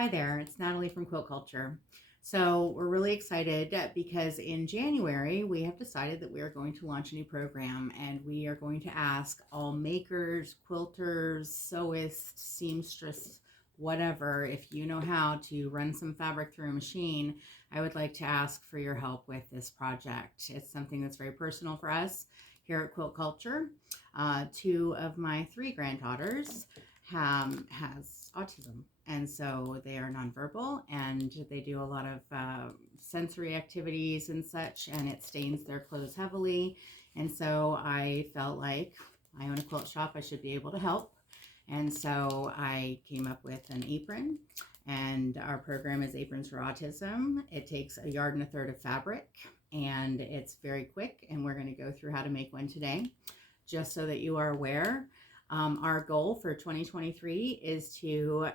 Hi there, it's Natalie from Quilt Culture. So we're really excited because in January we have decided that we are going to launch a new program, and we are going to ask all makers, quilters, sewists, seamstress, whatever, if you know how to run some fabric through a machine, I would like to ask for your help with this project. It's something that's very personal for us here at Quilt Culture. Two of my three granddaughters has autism, and so they are nonverbal, and they do a lot of sensory activities and such, and it stains their clothes heavily. And so I felt like I own a quilt shop, I should be able to help. And so I came up with an apron, and our program is Aprons for Autism. It takes 1.33 yards of fabric, and it's very quick, and we're going to go through how to make one today. Just so that you are aware, our goal for 2023 is to,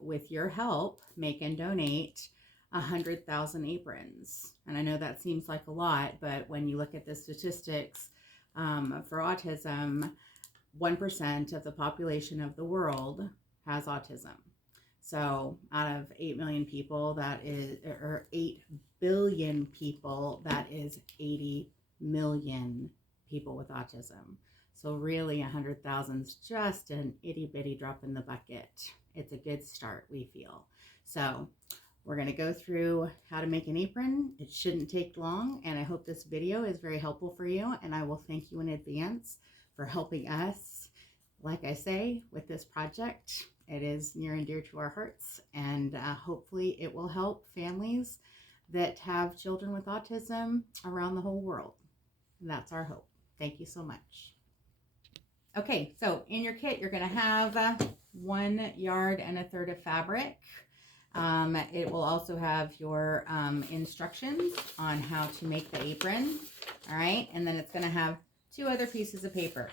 with your help, make and donate 100,000 aprons. And I know that seems like a lot, but when you look at the statistics for autism, 1% of the population of the world has autism. So out of 8 million people, that is, or 8 billion people, that is 80 million people with autism. So really 100,000 is just an itty bitty drop in the bucket. It's a good start, we feel. So we're going to go through how to make an apron. It shouldn't take long, and I hope this video is very helpful for you, and I will thank you in advance for helping us, like I say, with this project. It is near and dear to our hearts, and hopefully it will help families that have children with autism around the whole world. And that's our hope. Thank you so much. Okay, so in your kit, you're going to have 1.33 yards of fabric. It will also have your instructions on how to make the apron. All right, and then it's going to have 2 other pieces of paper.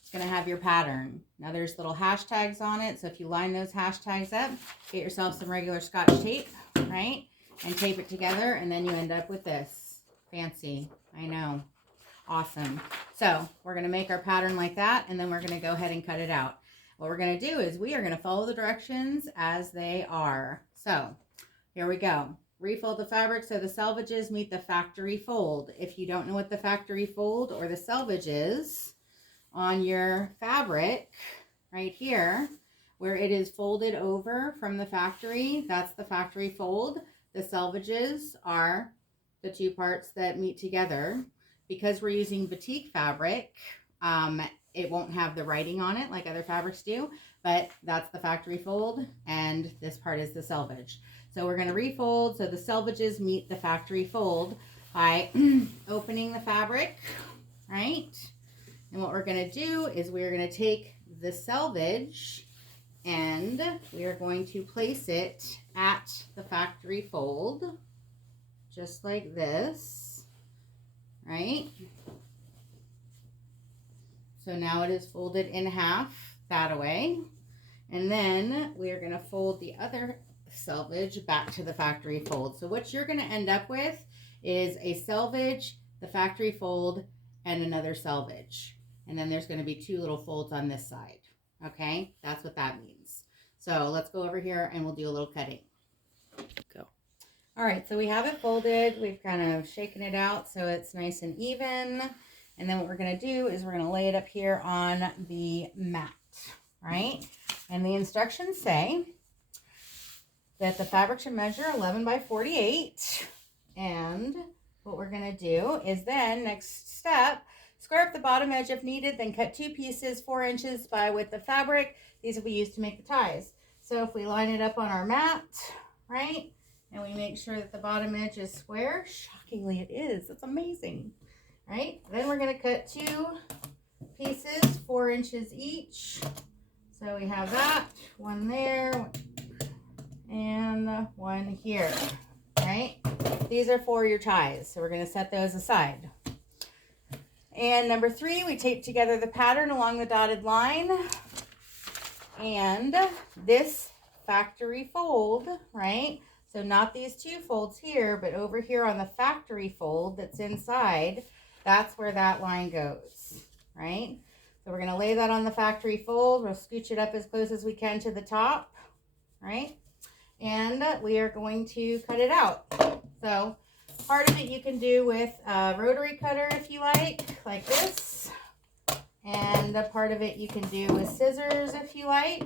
It's going to have your pattern. Now there's little hashtags on it, so if you line those hashtags up, get yourself some regular Scotch tape, right? And tape it together, and then you end up with this. Fancy, I know. Awesome. So we're going to make our pattern like that, and then we're going to go ahead and cut it out. What we're going to do is we are going to follow the directions as they are. So here we go. Refold the fabric so the selvages meet the factory fold. If you don't know what the factory fold or the selvage is, on your fabric right here, where it is folded over from the factory, that's the factory fold. The selvages are the 2 parts that meet together. Because we're using batik fabric, it won't have the writing on it like other fabrics do, but that's the factory fold, and this part is the selvage. So we're going to refold so the selvages meet the factory fold by opening the fabric, right? And what we're going to do is we're going to take the selvage and we are going to place it at the factory fold, just like this. Right? So now it is folded in half that way. And then we are going to fold the other selvage back to the factory fold. So what you're going to end up with is a selvage, the factory fold, and another selvage. And then there's going to be 2 little folds on this side. Okay? That's what that means. So let's go over here and we'll do a little cutting. Go. All right, so we have it folded. We've kind of shaken it out so it's nice and even. And then what we're going to do is we're going to lay it up here on the mat, right? And the instructions say that the fabric should measure 11 by 48. And what we're going to do is then, next step, square up the bottom edge if needed, then cut 2 pieces 4 inches by width of fabric. These will be used to make the ties. So if we line it up on our mat, right? And we make sure that the bottom edge is square. Shockingly, it is. That's amazing. Right? Then we're going to cut 2 pieces, 4 inches each. So we have that. One there. And one here. Right? These are for your ties. So we're going to set those aside. And number 3, we tape together the pattern along the dotted line. And this factory fold, right? So not these 2 folds here, but over here on the factory fold that's inside, that's where that line goes, right? So we're going to lay that on the factory fold. We'll scooch it up as close as we can to the top, right? and we are going to cut it out. So part of it you can do with a rotary cutter if you like this. And a part of it you can do with scissors if you like.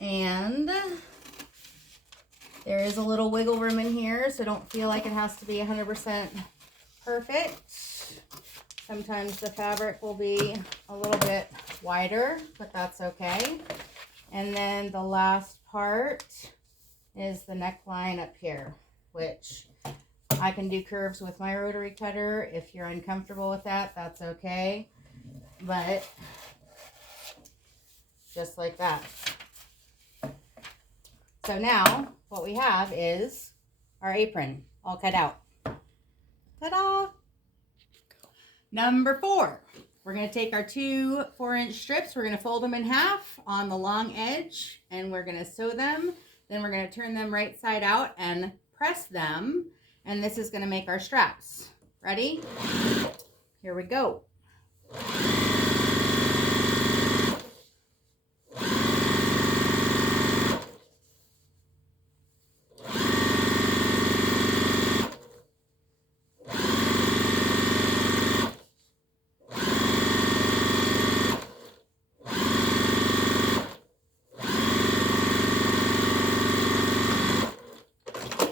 And there is a little wiggle room in here, so don't feel like it has to be 100% perfect. Sometimes the fabric will be a little bit wider, but that's okay. And then the last part is the neckline up here, which I can do curves with my rotary cutter. If you're uncomfortable with that, that's okay. But just like that. So now what we have is our apron all cut out. Ta-da! Number 4, we're going to take our 2 4-inch strips. We're going to fold them in half on the long edge, and we're going to sew them. Then we're going to turn them right side out and press them. And this is going to make our straps. Ready? Here we go.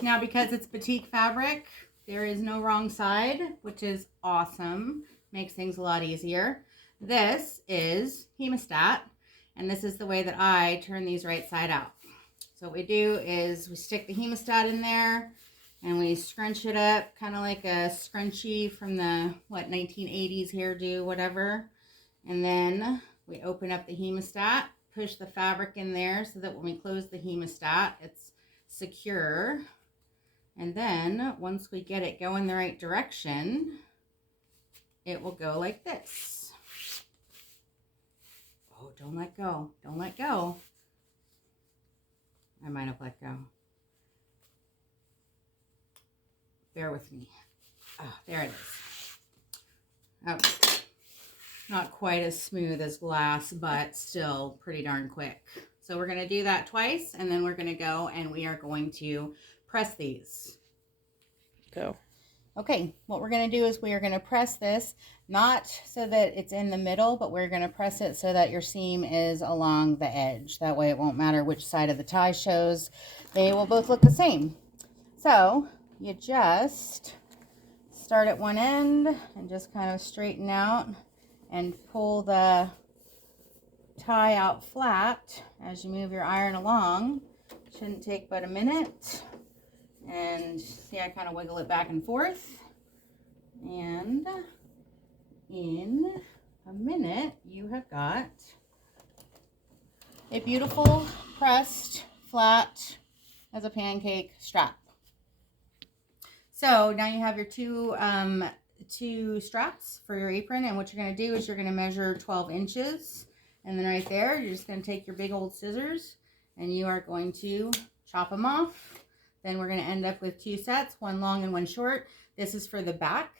Now, because it's batik fabric, there is no wrong side, which is awesome. Makes things a lot easier. This is hemostat, and this is the way that I turn these right side out. So what we do is we stick the hemostat in there, and we scrunch it up, kind of like a scrunchie from the, 1980s hairdo, whatever. And then we open up the hemostat, push the fabric in there so that when we close the hemostat, it's secure. And then once we get it going the right direction, it will go like this. Oh, don't let go. Don't let go. I might have let go. Bear with me. Oh, there it is. Oh, not quite as smooth as glass, but still pretty darn quick. So we're going to do that twice, and then we're going to go and we are going to press these. Go. Okay, what we're going to do is we are going to press this, not so that it's in the middle, but we're going to press it so that your seam is along the edge. That way it won't matter which side of the tie shows. They will both look the same. So you just start at one end and just kind of straighten out and pull the tie out flat as you move your iron along. Shouldn't take but a minute. And see, I kind of wiggle it back and forth. And in a minute, you have got a beautiful pressed flat as a pancake strap. So now you have your two straps for your apron. And what you're going to do is you're going to measure 12 inches. And then right there, you're just going to take your big old scissors and you are going to chop them off. Then we're going to end up with 2 sets, one long and one short. This is for the back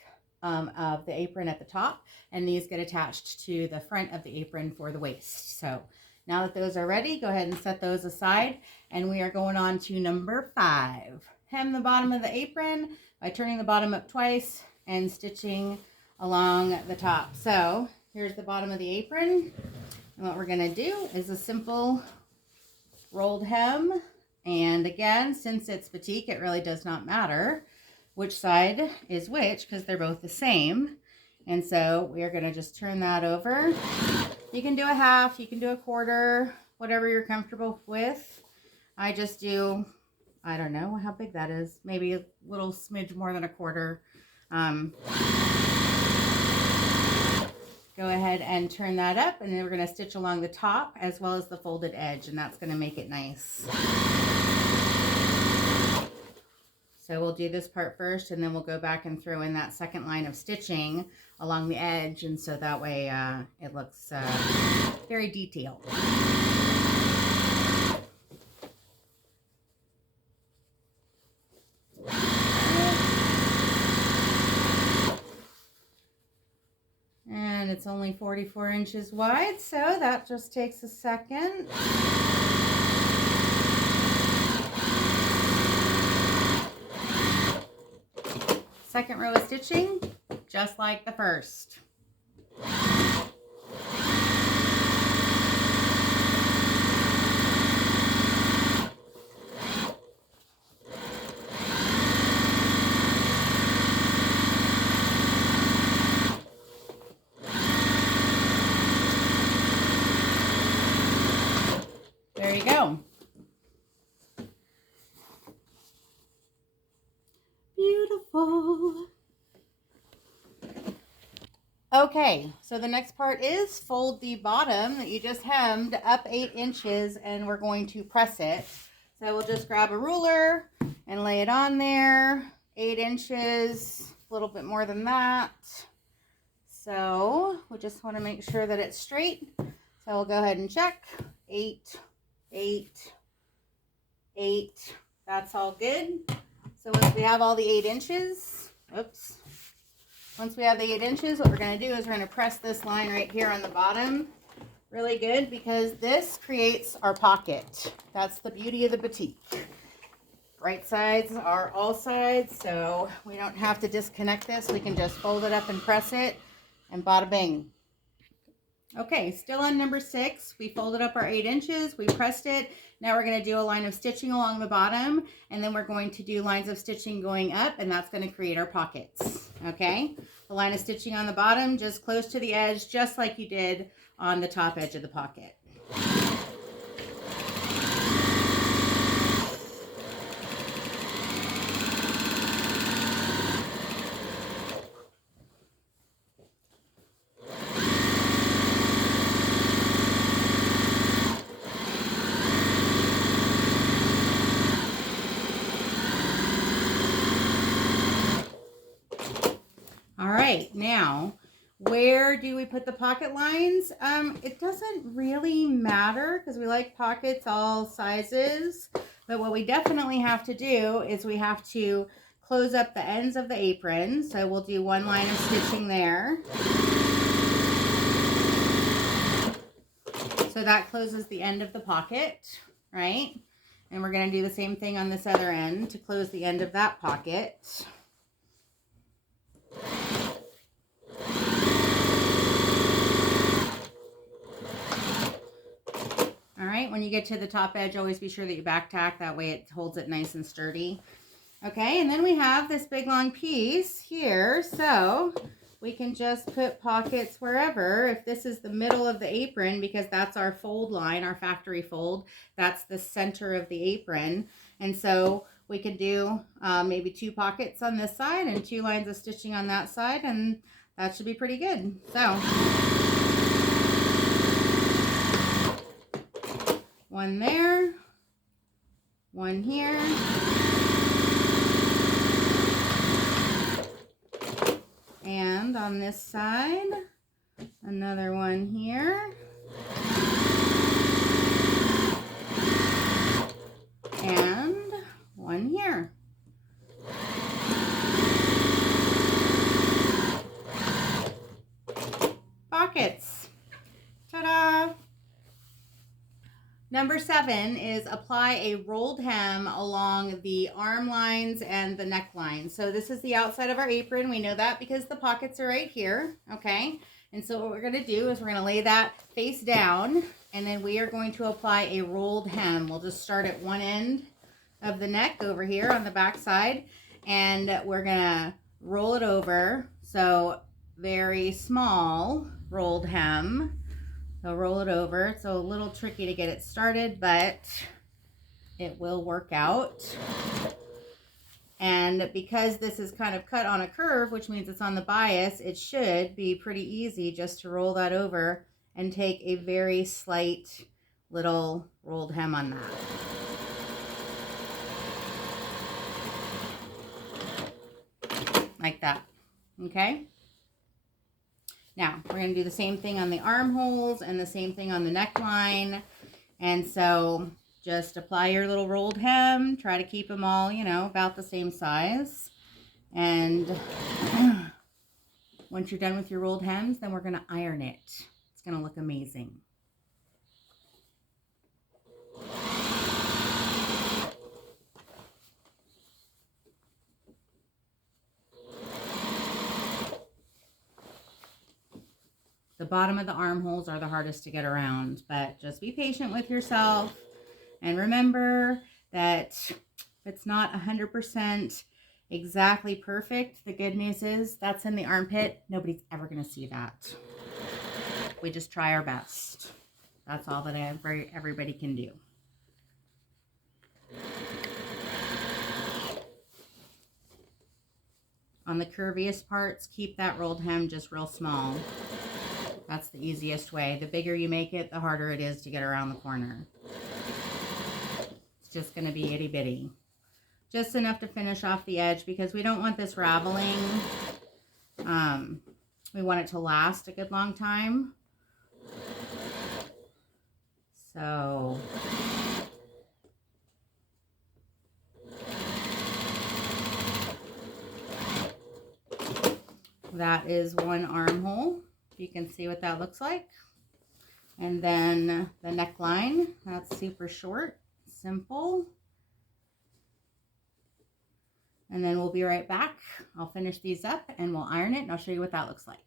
of the apron at the top, and these get attached to the front of the apron for the waist. So now that those are ready, go ahead and set those aside, and we are going on to number 5. Hem the bottom of the apron by turning the bottom up twice and stitching along the top. So here's the bottom of the apron, and what we're going to do is a simple rolled hem. And again, since it's batik, it really does not matter which side is which because they're both the same. And so we are going to just turn that over. You can do a half, you can do a quarter, whatever you're comfortable with. I just do, I don't know how big that is, maybe a little smidge more than a quarter. Go ahead and turn that up, and then we're going to stitch along the top as well as the folded edge, and that's going to make it nice. So we'll do this part first, and then we'll go back and throw in that second line of stitching along the edge, and so that way it looks very detailed. And it's only 44 inches wide, so that just takes a second. second row of stitching, just like the first. There you go. Beautiful. Okay, so the next part is fold the bottom that you just hemmed up 8 inches, and we're going to press it. So we'll just grab a ruler and lay it on there. 8 inches, a little bit more than that. So we just want to make sure that it's straight. So we'll go ahead and check. 8, 8, 8. That's all good. So once we have all the 8 inches, once we have the 8 inches, what we're going to do is we're going to press this line right here on the bottom really good, because this creates our pocket. That's the beauty of the batik. Right sides are all sides, so we don't have to disconnect this. We can just fold it up and press it, and bada bing. Okay, still on number 6, we folded up our 8 inches, we pressed it. Now we're going to do a line of stitching along the bottom, and then we're going to do lines of stitching going up, and that's going to create our pockets. Okay, the line of stitching on the bottom, just close to the edge, just like you did on the top edge of the pocket. All right, now, where do we put the pocket lines? It doesn't really matter because we like pockets all sizes, but what we definitely have to do is we have to close up the ends of the apron. So we'll do one line of stitching there. So that closes the end of the pocket, right? And we're going to do the same thing on this other end to close the end of that pocket. All right, when you get to the top edge, always be sure that you back tack. That way it holds it nice and sturdy. Okay, and then we have this big long piece here. So we can just put pockets wherever. If this is the middle of the apron, because that's our fold line, our factory fold, that's the center of the apron. And so we can do maybe 2 pockets on this side and 2 lines of stitching on that side, and that should be pretty good. So one there, one here, and on this side, another one here, and one here. Pockets. Ta-da! Number 7 is apply a rolled hem along the arm lines and the neckline. So this is the outside of our apron. We know that because the pockets are right here, okay? And so what we're going to do is we're going to lay that face down, and then we are going to apply a rolled hem. We'll just start at one end of the neck over here on the back side, and we're going to roll it over. So very small rolled hem. So roll it over. It's a little tricky to get it started, but it will work out. And because this is kind of cut on a curve, which means it's on the bias, it should be pretty easy just to roll that over and take a very slight little rolled hem on that. Like that, okay? Now, we're going to do the same thing on the armholes and the same thing on the neckline. And so just apply your little rolled hem. Try to keep them all, you know, about the same size. And once you're done with your rolled hems, then we're going to iron it. It's going to look amazing. bottom of the armholes are the hardest to get around, but just be patient with yourself. And remember that it's not 100% exactly perfect. The good news is that's in the armpit. Nobody's ever going to see that. We just try our best. That's all that everybody can do. On the curviest parts, keep that rolled hem just real small. That's the easiest way. The bigger you make it, the harder it is to get around the corner. It's just going to be itty bitty. Just enough to finish off the edge because we don't want this raveling. We want it to last a good long time. So that is one armhole. You can see what that looks like. And then the neckline, that's super short, simple. And then we'll be right back. I'll finish these up and we'll iron it and I'll show you what that looks like.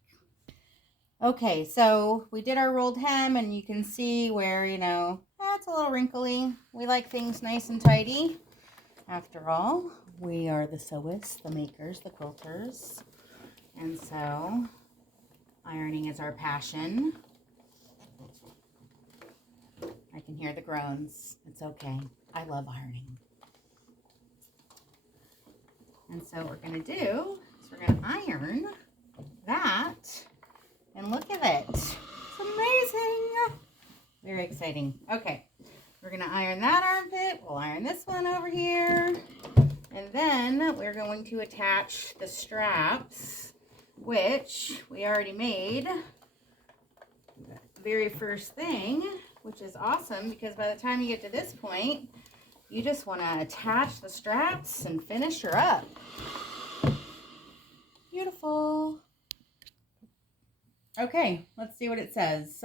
Okay, so we did our rolled hem and you can see where, you know, it's a little wrinkly. We like things nice and tidy. After all, we are the sewists, the makers, the quilters. And so ironing is our passion. I can hear the groans. It's okay. I love ironing. And so what we're going to do is we're going to iron that. And look at it. It's amazing. Very exciting. Okay. We're going to iron that armpit. We'll iron this one over here. And then we're going to attach the straps, which we already made the very first thing, which is awesome because by the time you get to this point, you just want to attach the straps and finish her up. Beautiful. Okay, let's see what it says.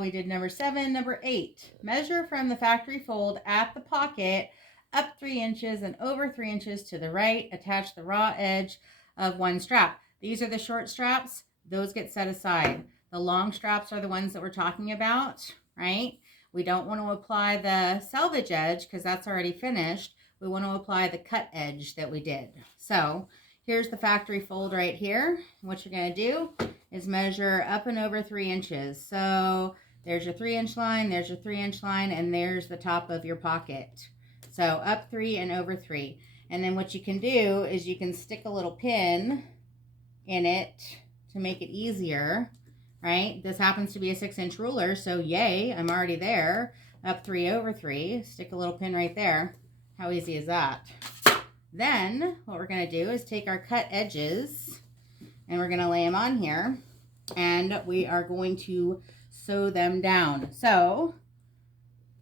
We did number 7, number 8. Measure from the factory fold at the pocket up 3 inches and over 3 inches to the right. Attach the raw edge of one strap. These are the short straps. Those get set aside. The long straps are the ones that we're talking about, right? We don't want to apply the selvage edge because that's already finished. We want to apply the cut edge that we did. So here's the factory fold right here. What you're going to do is measure up and over 3 inches. So there's your 3-inch line, there's your 3-inch line, and there's the top of your pocket. So up 3 and over 3. And then what you can do is you can stick a little pin in it to make it easier, right? This happens to be a 6-inch ruler, so yay, I'm already there. Up 3 over 3, stick a little pin right there. How easy is that? Then what we're going to do is take our cut edges and we're going to lay them on here and we are going to sew them down. So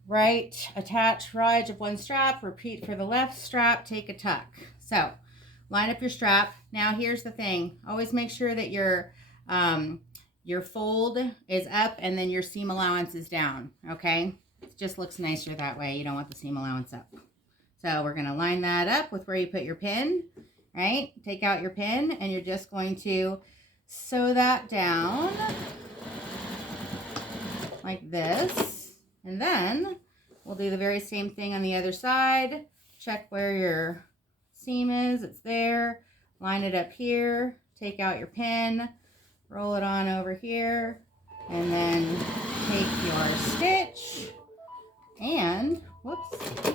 right, attach raw edge of one strap, repeat for the left strap, take a tuck. So line up your strap. Now here's the thing, always make sure that your fold is up and then your seam allowance is down, okay? It just looks nicer that way. You don't want the seam allowance up. So we're going to line that up with where you put your pin, right? Take out your pin and you're just going to sew that down like this. And then we'll do the very same thing on the other side. Check where your seam is. It's there. Line it up here. Take out your pin. Roll it on over here. And then take your stitch and, whoops.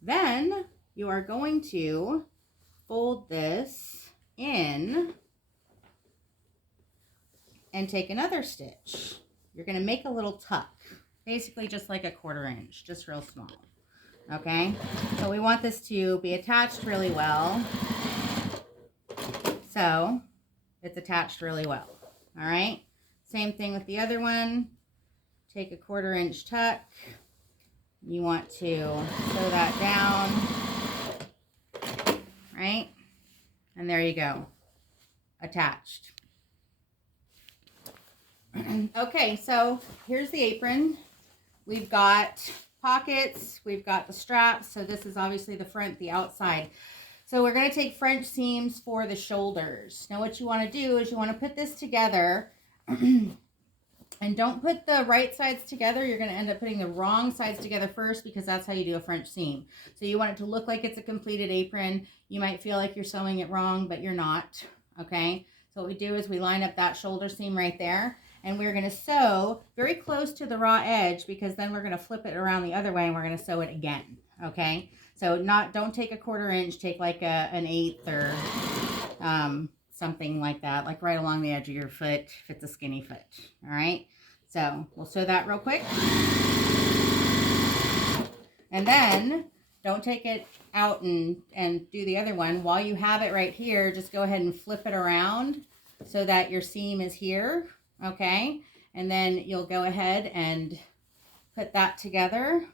Then you are going to fold this in and take another stitch. You're going to make a little tuck, basically just like a 1/4 inch, just real small. Okay, so we want this to be attached really well. So it's attached really well. All right, same thing with the other one. Take a 1/4 inch tuck. You want to sew that down, right? And there you go, attached. Okay, so here's the apron. We've got pockets, we've got the straps. So this is obviously the front, the outside. So we're going to take French seams for the shoulders. Now what you want to do is you want to put this together And don't put the right sides together. You're going to end up putting the wrong sides together first because that's how you do a French seam. So you want it to look like it's a completed apron. You might feel like you're sewing it wrong, but you're not. Okay. So what we do is we line up that shoulder seam right there. And we're going to sew very close to the raw edge because then we're going to flip it around the other way and we're going to sew it again. Okay. So don't take a 1/4 inch, take like an 1/8 or something like that, like right along the edge of your foot if it's a skinny foot. All right. So we'll sew that real quick. And then don't take it out and do the other one. While you have it right here, just go ahead and flip it around so that your seam is here. Okay. And then you'll go ahead and put that together.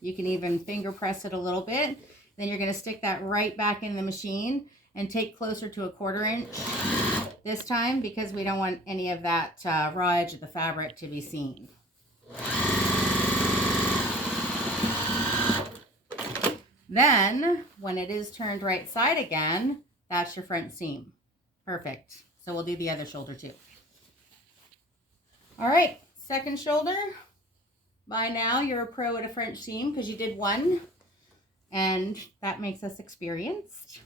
You can even finger press it a little bit. Then you're going to stick that right back in the machine and take closer to a 1/4 inch this time because we don't want any of that raw edge of the fabric to be seen. Then when it is turned right side again, that's your front seam. Perfect. So we'll do the other shoulder too. All right, second shoulder. By now you're a pro at a French seam because you did one, and that makes us experienced.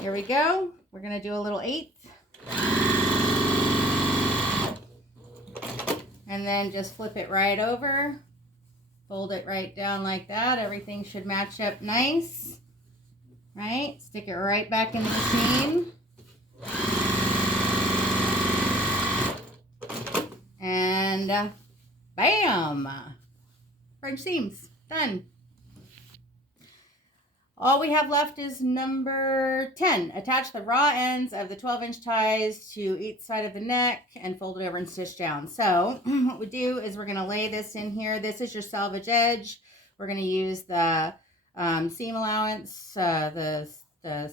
Here we go. We're going to do a little 1/8. And then just flip it right over. Fold it right down like that. Everything should match up nice. Right? Stick it right back in the machine. And bam! French seams. Done. All we have left is number 10. Attach the raw ends of the 12-inch ties to each side of the neck and fold it over and stitch down. So what we do is we're going to lay this in here. This is your selvage edge. We're going to use the seam allowance, the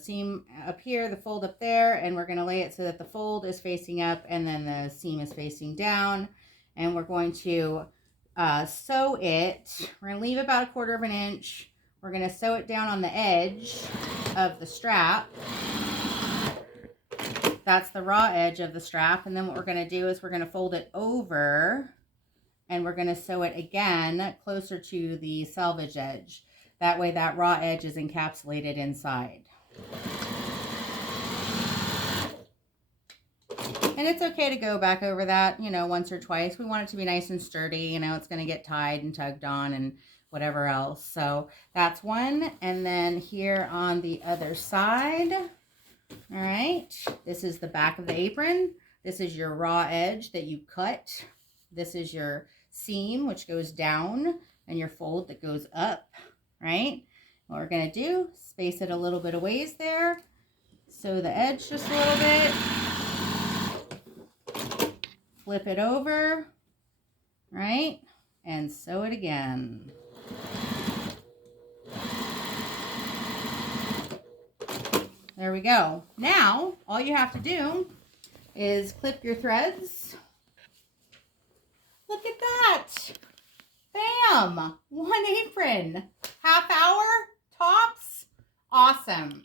seam up here, the fold up there, and we're going to lay it so that the fold is facing up and then the seam is facing down. And we're going to sew it. We're going to leave about a 1/4 inch. We're going to sew it down on the edge of the strap. That's the raw edge of the strap. And then what we're going to do is we're going to fold it over and we're going to sew it again closer to the selvage edge. That way that raw edge is encapsulated inside. And it's okay to go back over that, once or twice. We want it to be nice and sturdy. It's going to get tied and tugged on and whatever else. So that's one. And then here on the other side, all right, this is the back of the apron. This is your raw edge that you cut. This is your seam, which goes down, and your fold that goes up, right? What we're going to do, space it a little bit of ways there. Sew the edge just a little bit. Flip it over, right? And sew it again. There we go. Now, all you have to do is clip your threads. Look at that. Bam! One apron. Half hour, tops. Awesome.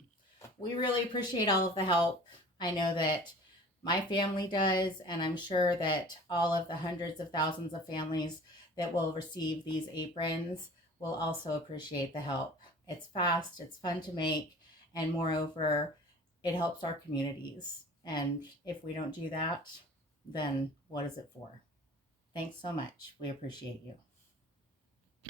We really appreciate all of the help. I know that my family does, and I'm sure that all of the hundreds of thousands of families that will receive these aprons will also appreciate the help. It's fast, it's fun to make, and moreover, it helps our communities. And if we don't do that, then what is it for? Thanks so much. We appreciate you.